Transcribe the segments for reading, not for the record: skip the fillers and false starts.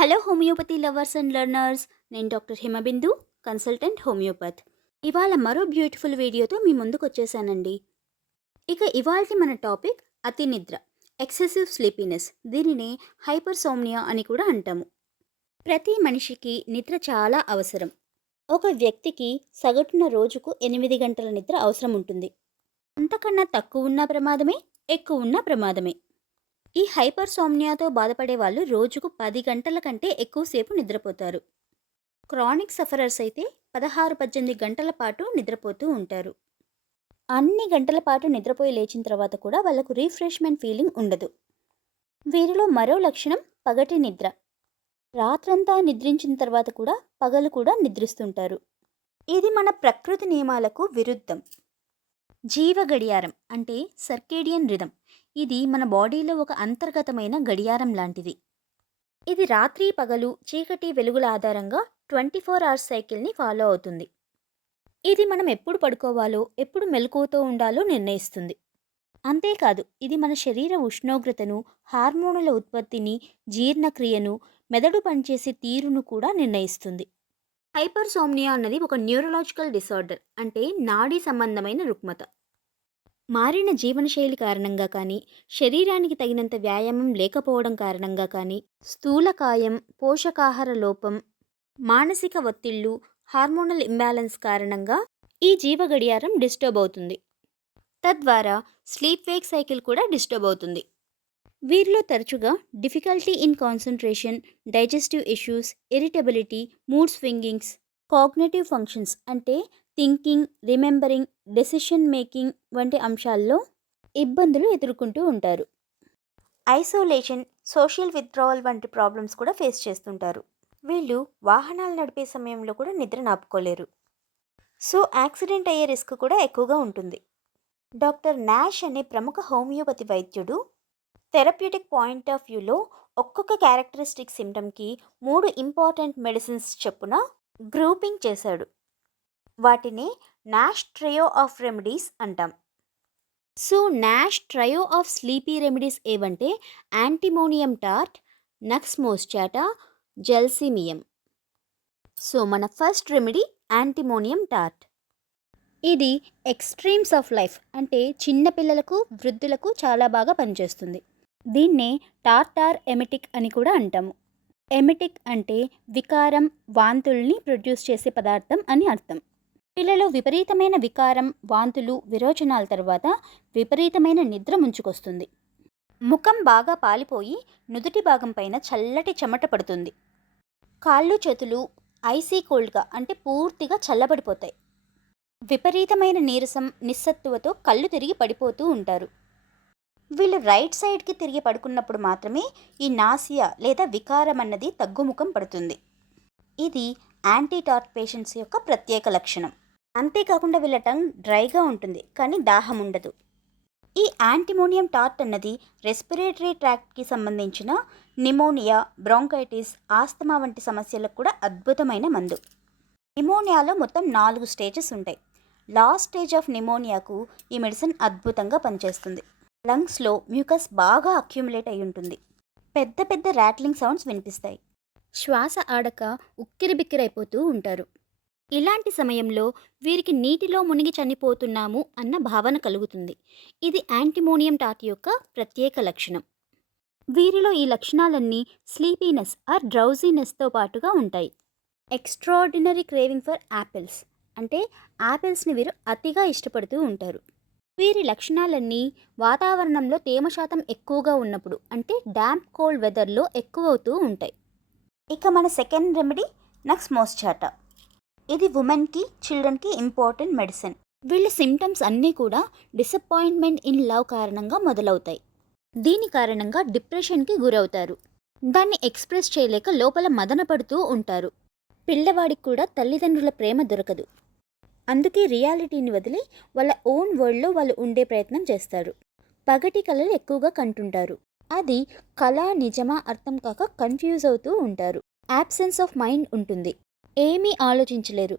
Hello homeopathy lovers and learners. నేను doctor Himabindu, consultant homeopath. ఇవాళ మరో బ్యూటిఫుల్ వీడియోతో మీ ముందుకు వచ్చేసానండి. ఇక ఇవాల్టి మన టాపిక్ అతి నిద్ర, ఎక్సెసివ్ స్లీపీనెస్. దీనిని హైపర్సోమ్నియా అని కూడా అంటాము. ప్రతి మనిషికి నిద్ర చాలా అవసరం. ఒక వ్యక్తికి సగటున రోజుకు 8 గంటల నిద్ర అవసరం ఉంటుంది. అంతకన్నా తక్కువ ఉన్న ప్రమాదమే, ఎక్కువ ఉన్న ప్రమాదమే. ఈ హైపర్సోమ్నియాతో బాధపడే వాళ్ళు రోజుకు 10 గంటల కంటే ఎక్కువసేపు నిద్రపోతారు. క్రానిక్ సఫరర్స్ అయితే 16-18 గంటల పాటు నిద్రపోతూ ఉంటారు. అన్ని గంటల పాటు నిద్రపోయి లేచిన తర్వాత కూడా వాళ్ళకు రిఫ్రెష్మెంట్ ఫీలింగ్ ఉండదు. వీరిలో మరో లక్షణం పగటి నిద్ర. రాత్రంతా నిద్రించిన తర్వాత కూడా పగలు కూడా నిద్రిస్తుంటారు. ఇది మన ప్రకృతి నియమాలకు విరుద్ధం. జీవ గడియారం అంటే సర్కేడియన్ రిథం. ఇది మన బాడీలో ఒక అంతర్గతమైన గడియారం లాంటిది. ఇది రాత్రి పగలు చీకటి వెలుగుల ఆధారంగా 24 అవర్స్ సైకిల్ని ఫాలో అవుతుంది. ఇది మనం ఎప్పుడు పడుకోవాలో, ఎప్పుడు మెలకువతో ఉండాలో నిర్ణయిస్తుంది. అంతేకాదు, ఇది మన శరీర ఉష్ణోగ్రతను, హార్మోనుల ఉత్పత్తిని, జీర్ణక్రియను, మెదడు పనిచేసే తీరును కూడా నిర్ణయిస్తుంది. హైపర్సోమ్నియా అన్నది ఒక న్యూరలాజికల్ డిసార్డర్, అంటే నాడీ సంబంధమైన రుగ్మత. మారిన జీవనశైలి కారణంగా కానీ, శరీరానికి తగినంత వ్యాయామం లేకపోవడం కారణంగా కానీ, స్థూలకాయం, పోషకాహార లోపం, మానసిక ఒత్తిళ్లు, హార్మోనల్ ఇంబ్యాలెన్స్ కారణంగా ఈ జీవ గడియారం డిస్టర్బ్ అవుతుంది. తద్వారా స్లీప్ వేక్ సైకిల్ కూడా డిస్టర్బ్ అవుతుంది. వీరిలో తరచుగా difficulty in concentration, digestive issues, irritability, mood swingings, cognitive functions అంటే థింకింగ్, రిమెంబరింగ్, డెసిషన్ మేకింగ్ వంటి అంశాల్లో ఇబ్బందులు ఎదుర్కొంటూ ఉంటారు. ఐసోలేషన్, సోషల్ విత్డ్రావల్ వంటి ప్రాబ్లమ్స్ కూడా ఫేస్ చేస్తుంటారు. వీళ్ళు వాహనాలు నడిపే సమయంలో కూడా నిద్ర నాపుకోలేరు. సో యాక్సిడెంట్ అయ్యే రిస్క్ కూడా ఎక్కువగా ఉంటుంది. డాక్టర్ నాష్ అనే ప్రముఖ హోమియోపతి వైద్యుడు థెరప్యూటిక్ పాయింట్ ఆఫ్ వ్యూలో ఒక్కొక్క క్యారెక్టరిస్టిక్ సిమ్టమ్కి 3 ఇంపార్టెంట్ మెడిసిన్స్ చొప్పున గ్రూపింగ్ చేశాడు. వాటిని నాష్ ట్రయో ఆఫ్ రెమెడీస్ అంటాం. So Nash trio of sleepy remedies ఏవంటే యాంటిమోనియం టార్ట్, నక్స్ మోస్చాటా, జెల్సిమియం. సో మన ఫస్ట్ రెమెడీ యాంటిమోనియం టార్ట్. ఇది ఎక్స్ట్రీమ్స్ ఆఫ్ లైఫ్ అంటే చిన్నపిల్లలకు, వృద్ధులకు చాలా బాగా పనిచేస్తుంది. దీన్నే టార్టార్ ఎమెటిక్ అని కూడా అంటాము. ఎమెటిక్ అంటే వికారం, వాంతుల్ని ప్రొడ్యూస్ చేసే పదార్థం అని అర్థం. పిల్లలో విపరీతమైన వికారం, వాంతులు, విరోచనాల తర్వాత విపరీతమైన నిద్ర ముంచుకొస్తుంది. ముఖం బాగా పాలిపోయి నుదుటి భాగం పైన చల్లటి చెమట పడుతుంది. కాళ్ళు చేతులు ఐసీ కోల్డ్గా అంటే పూర్తిగా చల్లబడిపోతాయి. విపరీతమైన నీరసం, నిస్సత్తువతో కళ్ళు తిరిగి పడిపోతూ ఉంటారు. వీళ్ళు రైట్ సైడ్కి తిరిగి పడుకున్నప్పుడు మాత్రమే ఈ నాసియా లేదా వికారం అన్నది తగ్గుముఖం పడుతుంది. ఇది యాంటీటార్ట్ పేషెంట్స్ యొక్క ప్రత్యేక లక్షణం. అంతేకాకుండా వీళ్ళ టంగ్ డ్రైగా ఉంటుంది, కానీ దాహం ఉండదు. ఈ యాంటిమోనియం టార్ట్ అన్నది రెస్పిరేటరీ ట్రాక్ట్కి సంబంధించిన నిమోనియా, బ్రాంకైటిస్, ఆస్తమా వంటి సమస్యలకు కూడా అద్భుతమైన మందు. నిమోనియాలో మొత్తం 4 స్టేజెస్ ఉంటాయి. లాస్ట్ స్టేజ్ ఆఫ్ నిమోనియాకు ఈ మెడిసిన్ అద్భుతంగా పనిచేస్తుంది. లంగ్స్లో మ్యూకస్ బాగా అక్యుములేట్ అయి ఉంటుంది. పెద్ద పెద్ద ర్యాట్లింగ్ సౌండ్స్ వినిపిస్తాయి. శ్వాస ఆడక ఉక్కిరిబిక్కిరైపోతూ ఉంటారు. ఇలాంటి సమయంలో వీరికి నీటిలో మునిగి చనిపోతున్నాము అన్న భావన కలుగుతుంది. ఇది యాంటిమోనియం టార్ట్ యొక్క ప్రత్యేక లక్షణం. వీరిలో ఈ లక్షణాలన్నీ స్లీపీనెస్ ఆర్ డ్రౌజీనెస్తో పాటుగా ఉంటాయి. ఎక్స్ట్రాడినరీ క్రేవింగ్ ఫర్ యాపిల్స్ అంటే యాపిల్స్ని వీరు అతిగా ఇష్టపడుతూ ఉంటారు. వీరి లక్షణాలన్నీ వాతావరణంలో తేమ శాతం ఎక్కువగా ఉన్నప్పుడు అంటే డాంప్ కోల్డ్ వెదర్లో ఎక్కువ అవుతూ ఉంటాయి. ఇక మన సెకండ్ రెమెడీ నక్స్ మోస్చాటా. ఇది ఉమెన్కి, చిల్డ్రన్కి ఇంపార్టెంట్ మెడిసిన్. వీళ్ళ సిమ్టమ్స్ అన్నీ కూడా డిసప్పాయింట్మెంట్ ఇన్ లవ్ కారణంగా మొదలవుతాయి. దీని కారణంగా డిప్రెషన్కి గురవుతారు. దాన్ని ఎక్స్ప్రెస్ చేయలేక లోపల మదన పడుతూ ఉంటారు. పిల్లవాడికి కూడా తల్లిదండ్రుల ప్రేమ దొరకదు. అందుకే రియాలిటీని వదిలి వాళ్ళ ఓన్ వరల్డ్లో వాళ్ళు ఉండే ప్రయత్నం చేస్తారు. పగటి కళలు ఎక్కువగా కంటుంటారు. అది కళ నిజమా అర్థం కాక కన్ఫ్యూజ్ అవుతూ ఉంటారు. యాబ్సెన్స్ ఆఫ్ మైండ్ ఉంటుంది. ఏమీ ఆలోచించలేరు.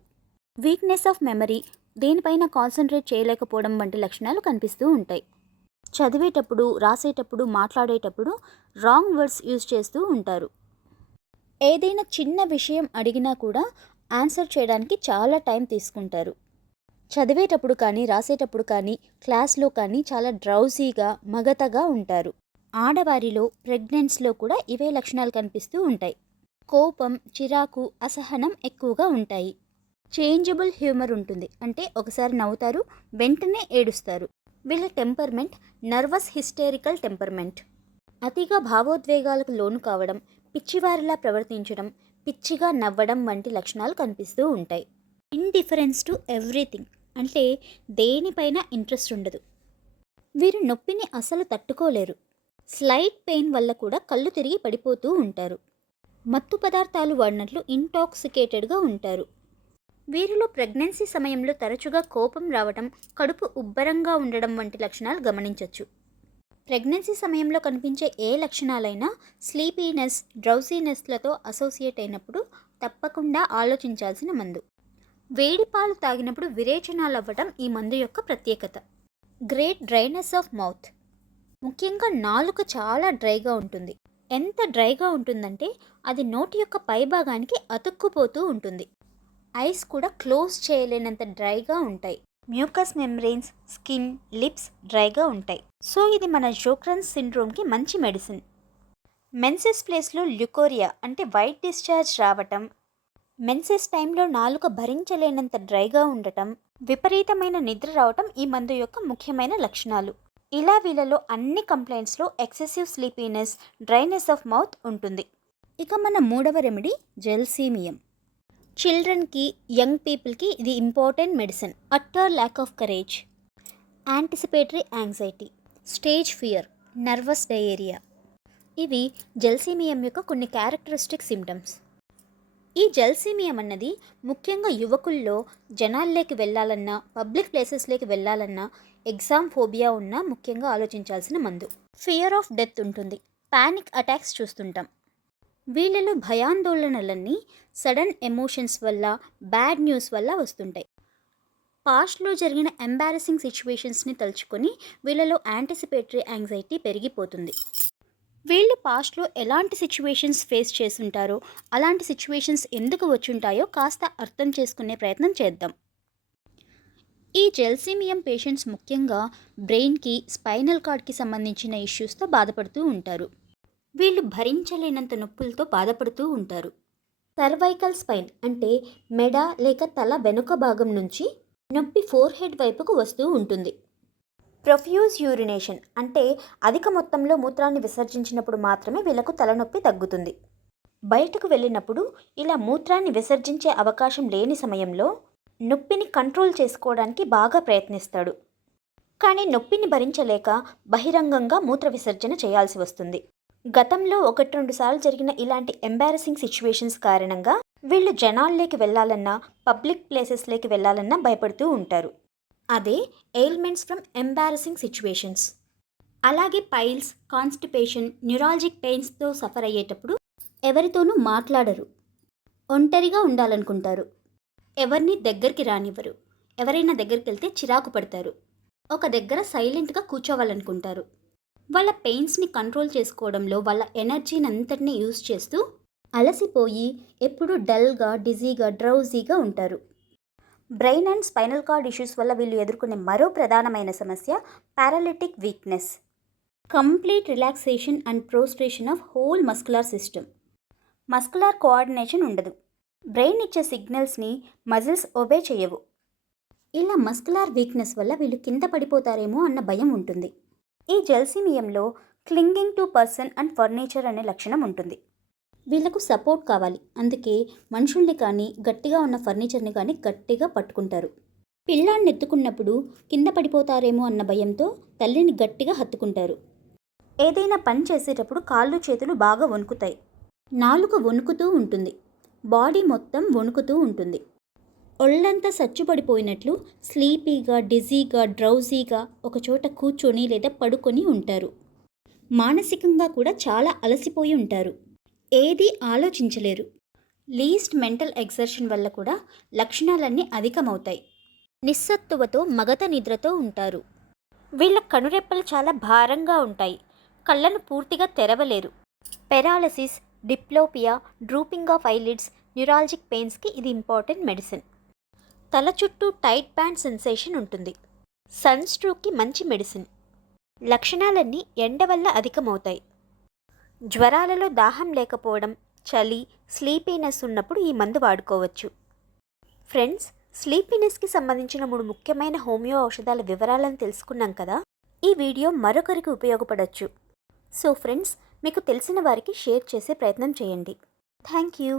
వీక్నెస్ ఆఫ్ మెమరీ, దేనిపైన కాన్సన్ట్రేట్ చేయలేకపోవడం వంటి లక్షణాలు కనిపిస్తూ ఉంటాయి. చదివేటప్పుడు, రాసేటప్పుడు, మాట్లాడేటప్పుడు రాంగ్ వర్డ్స్ యూజ్ చేస్తూ ఉంటారు. ఏదైనా చిన్న విషయం అడిగినా కూడా ఆన్సర్ చేయడానికి చాలా టైం తీసుకుంటారు. చదివేటప్పుడు కానీ, రాసేటప్పుడు కానీ, క్లాస్లో కానీ చాలా డ్రౌజీగా, మగతగా ఉంటారు. ఆడవారిలో ప్రెగ్నెన్సీలో కూడా ఇవే లక్షణాలు కనిపిస్తూ ఉంటాయి. కోపం, చిరాకు, అసహనం ఎక్కువగా ఉంటాయి. చేంజబుల్ హ్యూమర్ ఉంటుంది. అంటే ఒకసారి నవ్వుతారు, వెంటనే ఏడుస్తారు. వీళ్ళ టెంపర్మెంట్ నర్వస్ హిస్టెరికల్ టెంపర్మెంట్. అతిగా భావోద్వేగాలకు లోను కావడం, పిచ్చివారిలా ప్రవర్తించడం, పిచ్చిగా నవ్వడం వంటి లక్షణాలు కనిపిస్తూ ఉంటాయి. ఇండిఫరెన్స్ టు ఎవ్రీథింగ్, అంటే దేనిపైన ఇంట్రెస్ట్ ఉండదు. వీరు నొప్పిని అసలు తట్టుకోలేరు. స్లైట్ పెయిన్ వల్ల కూడా కళ్ళు తిరిగి పడిపోతూ ఉంటారు. మత్తు పదార్థాలు వాడినట్లు ఇంటాక్సికేటెడ్గా ఉంటారు. వీరిలో ప్రెగ్నెన్సీ సమయంలో తరచుగా కోపం రావడం, కడుపు ఉబ్బరంగా ఉండడం వంటి లక్షణాలు గమనించవచ్చు. ప్రెగ్నెన్సీ సమయంలో కనిపించే ఏ లక్షణాలైనా స్లీపీనెస్, డ్రౌసీనెస్లతో అసోసియేట్ అయినప్పుడు తప్పకుండా ఆలోచించాల్సిన మందు. వేడి పాలు తాగినప్పుడు విరేచనాలు అవ్వడం ఈ మందు యొక్క ప్రత్యేకత. గ్రేట్ డ్రైనెస్ ఆఫ్ మౌత్, ముఖ్యంగా నాలుక చాలా డ్రైగా ఉంటుంది. ఎంత డ్రైగా ఉంటుందంటే అది నోటి యొక్క పైభాగానికి అతుక్కుపోతూ ఉంటుంది. ఐస్ కూడా క్లోజ్ చేయలేనంత డ్రైగా ఉంటాయి. మ్యూకస్ మెంబ్రెయిన్స్, స్కిన్, లిప్స్ డ్రైగా ఉంటాయి. సో ఇది మన జోక్రన్స్ సిండ్రోమ్కి మంచి మెడిసిన్. మెన్సెస్ ప్లేస్లో ల్యుకోరియా అంటే వైట్ డిశ్చార్జ్ రావటం, మెన్సెస్ టైంలో నాలుక భరించలేనంత డ్రైగా ఉండటం, విపరీతమైన నిద్ర రావటం ఈ మందు యొక్క ముఖ్యమైన లక్షణాలు. ఇలా వీళ్ళలో అన్ని కంప్లైంట్స్లో excessive sleepiness, dryness of mouth ఉంటుంది. ఇక మన మూడవ రెమెడీ జెల్సీమియం. చిల్డ్రన్కి, యంగ్ పీపుల్కి ఇది important medicine. Utter lack of courage, anticipatory anxiety, stage fear, nervous diarrhoea, ఇవి జెల్సీమియం యొక్క కొన్ని క్యారెక్టరిస్టిక్ సిమ్టమ్స్. ఈ జెల్సీమియం అన్నది ముఖ్యంగా యువకుల్లో జనాల్లోకి వెళ్ళాలన్నా, పబ్లిక్ ప్లేసెస్లోకి వెళ్ళాలన్నా, ఎగ్జామ్ ఫోబియా ఉన్నా ముఖ్యంగా ఆలోచించాల్సిన మందు. ఫియర్ ఆఫ్ డెత్ ఉంటుంది. పానిక్ అటాక్స్ చూస్తుంటాం. వీళ్ళలో భయాందోళనలన్నీ సడన్ ఎమోషన్స్ వల్ల, బ్యాడ్ న్యూస్ వల్ల వస్తుంటాయి. పాస్ట్లో జరిగిన ఎంబారసింగ్ సిచ్యువేషన్స్ని తలుచుకొని వీళ్ళలో యాంటిసిపేటరీ యాంగ్జైటీ పెరిగిపోతుంది. వీళ్ళు పాస్ట్లో ఎలాంటి సిచ్యువేషన్స్ ఫేస్ చేస్తుంటారో, అలాంటి సిచ్యువేషన్స్ ఎందుకు వచ్చుంటాయో కాస్త అర్థం చేసుకునే ప్రయత్నం చేద్దాం. ఈ జెల్సీమియం పేషెంట్స్ ముఖ్యంగా బ్రెయిన్కి, స్పైనల్ కార్డ్కి సంబంధించిన ఇష్యూస్తో బాధపడుతూ ఉంటారు. వీళ్ళు భరించలేనంత నొప్పులతో బాధపడుతూ ఉంటారు. సర్వైకల్ స్పైన్ అంటే మెడ లేక తల వెనుక భాగం నుంచి నొప్పి ఫోర్హెడ్ వైపుకు వస్తూ ఉంటుంది. ప్రొఫ్యూజ్ యూరినేషన్ అంటే అధిక మొత్తంలో మూత్రాన్ని విసర్జించినప్పుడు మాత్రమే వీళ్ళకు తలనొప్పి తగ్గుతుంది. బయటకు వెళ్ళినప్పుడు ఇలా మూత్రాన్ని విసర్జించే అవకాశం లేని సమయంలో నొప్పిని కంట్రోల్ చేసుకోవడానికి బాగా ప్రయత్నిస్తాడు. కానీ నొప్పిని భరించలేక బహిరంగంగా మూత్ర విసర్జన చేయాల్సి వస్తుంది. గతంలో 1-2 సార్లు జరిగిన ఇలాంటి ఎంబారసింగ్ సిచ్యువేషన్స్ కారణంగా వీళ్ళు జనాల్లోకి వెళ్ళాలన్నా, పబ్లిక్ ప్లేసెస్లోకి వెళ్ళాలన్నా భయపడుతూ ఉంటారు. అదే ఎయిల్మెంట్స్ ఫ్రమ్ ఎంబారసింగ్ సిచ్యువేషన్స్. అలాగే పైల్స్, కాన్స్టిపేషన్, న్యూరాలజిక్ పెయిన్స్తో సఫర్ అయ్యేటప్పుడు ఎవరితోనూ మాట్లాడరు, ఒంటరిగా ఉండాలనుకుంటారు, ఎవరిని దగ్గరికి రానివ్వరు, ఎవరైనా దగ్గరికి వెళ్తే చిరాకు పడతారు, ఒక దగ్గర సైలెంట్గా కూర్చోవాలనుకుంటారు. వాళ్ళ పెయిన్స్ని కంట్రోల్ చేసుకోవడంలో వాళ్ళ ఎనర్జీని అంతటినీ యూజ్ చేస్తూ అలసిపోయి ఎప్పుడూ డల్గా, డిజీగా, డ్రౌజీగా ఉంటారు. Brain and spinal cord issues వల్ల వీళ్ళు ఎదుర్కొనే మరో ప్రధానమైన సమస్య paralytic weakness, complete relaxation and prostration of whole muscular system. Muscular coordination ఉండదు. బ్రెయిన్ ఇచ్చే సిగ్నల్స్ని మజిల్స్ ఒబే చేయవు. ఇలా మస్కులర్ వీక్నెస్ వల్ల వీళ్ళు కింద పడిపోతారేమో అన్న భయం ఉంటుంది. ఈ జెల్సీమియంలో clinging to person and furniture అనే లక్షణం ఉంటుంది. వీళ్లకు సపోర్ట్ కావాలి, అందుకే మనుషుల్ని కానీ, గట్టిగా ఉన్న ఫర్నిచర్ని కానీ గట్టిగా పట్టుకుంటారు. పిల్లాన్ని ఎత్తుకున్నప్పుడు కింద పడిపోతారేమో అన్న భయంతో తల్లిని గట్టిగా హత్తుకుంటారు. ఏదైనా పని చేసేటప్పుడు కాళ్ళు చేతులు బాగా వణుకుతాయి. నాలుక వణుకుతూ ఉంటుంది. బాడీ మొత్తం వణుకుతూ ఉంటుంది. ఒళ్ళంతా సచ్చుపడిపోయినట్లు స్లీపీగా, డిజీగా, డ్రౌజీగా ఒకచోట కూర్చొని లేదా పడుకొని ఉంటారు. మానసికంగా కూడా చాలా అలసిపోయి ఉంటారు. ఏదీ ఆలోచించలేరు. లీస్ట్ మెంటల్ ఎగ్జర్షన్ వల్ల కూడా లక్షణాలన్నీ అధికమవుతాయి. నిస్సత్తువతో, మగత నిద్రతో ఉంటారు. వీళ్ళ కనురెప్పలు చాలా భారంగా ఉంటాయి. కళ్ళను పూర్తిగా తెరవలేరు. Paralysis, diplopia, drooping of eyelids, neurologic పెయిన్స్కి ఇది ఇంపార్టెంట్ మెడిసిన్. తల చుట్టూ టైట్ బ్యాండ్ సెన్సేషన్ ఉంటుంది. సన్ స్ట్రోక్కి మంచి మెడిసిన్. లక్షణాలన్నీ ఎండ వల్ల అధికమవుతాయి. జ్వరాలలో దాహం లేకపోవడం, చలి, స్లీపీనెస్ ఉన్నప్పుడు ఈ మందు వాడుకోవచ్చు. ఫ్రెండ్స్, స్లీపీనెస్కి సంబంధించిన 3 ముఖ్యమైన హోమియో ఔషధాల వివరాలను తెలుసుకున్నాం కదా. ఈ వీడియో మరొకరికి ఉపయోగపడవచ్చు. సో ఫ్రెండ్స్, మీకు తెలిసిన వారికి షేర్ చేసే ప్రయత్నం చేయండి. Thank you.